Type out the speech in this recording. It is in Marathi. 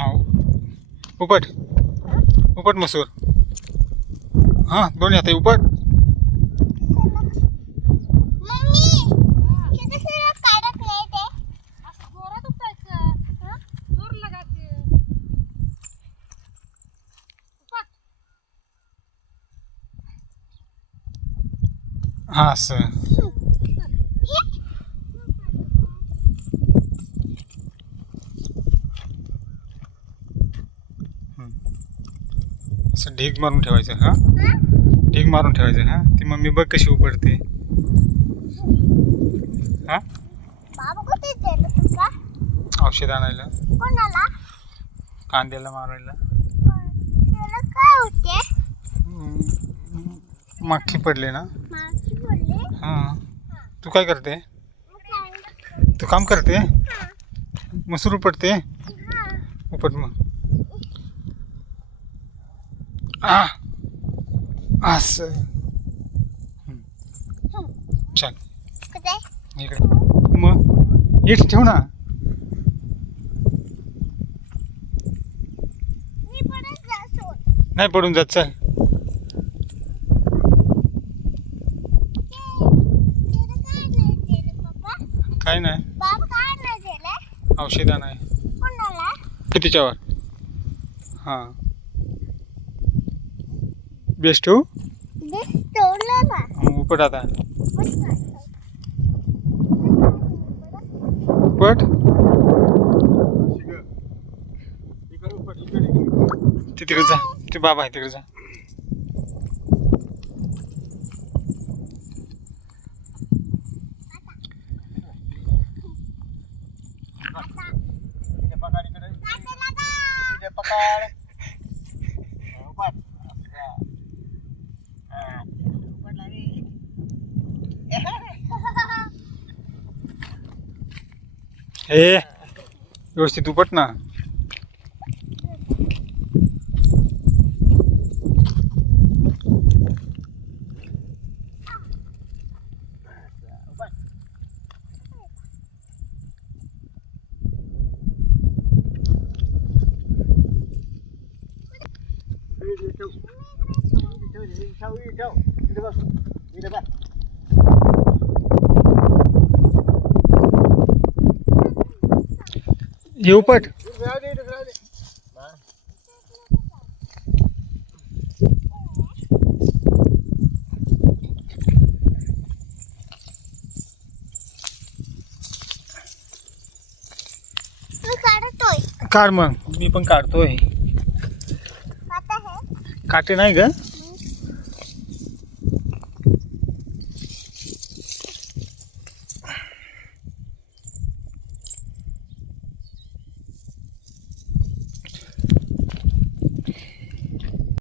हा उपट. उपट मसूर. हां दोन्ही हात उपट. मम्मी किती सरळ काढत नाही ते असं जोरात उपटायचं हं? जोर लगाते उपट. हां असं ढीग मारून ठेवायचं हां? ढीग मारून ठेवायचं हां? ती मम्मी बघ कशी उपडते हां? औषध आणायला. कांद्याला मारायला. माखी पडले ना? हां. तू काय करते? तू काम करते? मसूर उपटते? उपट मग. असं. कुठे? इकडे. मग? इट ठेव ना. नाही पडून जात चल. काय नाही. औषध नाही. कितीच्यावर? हां. बेस्ट ना मग उपट आता. उपट ते तिकडे जा. ते बाबा आहे तिकडे जा. हे व्यवस्थित उपट ना हे उपट मी काढतोय. काढ मग. मी पण काढतोय. हे. काटे नाही ग?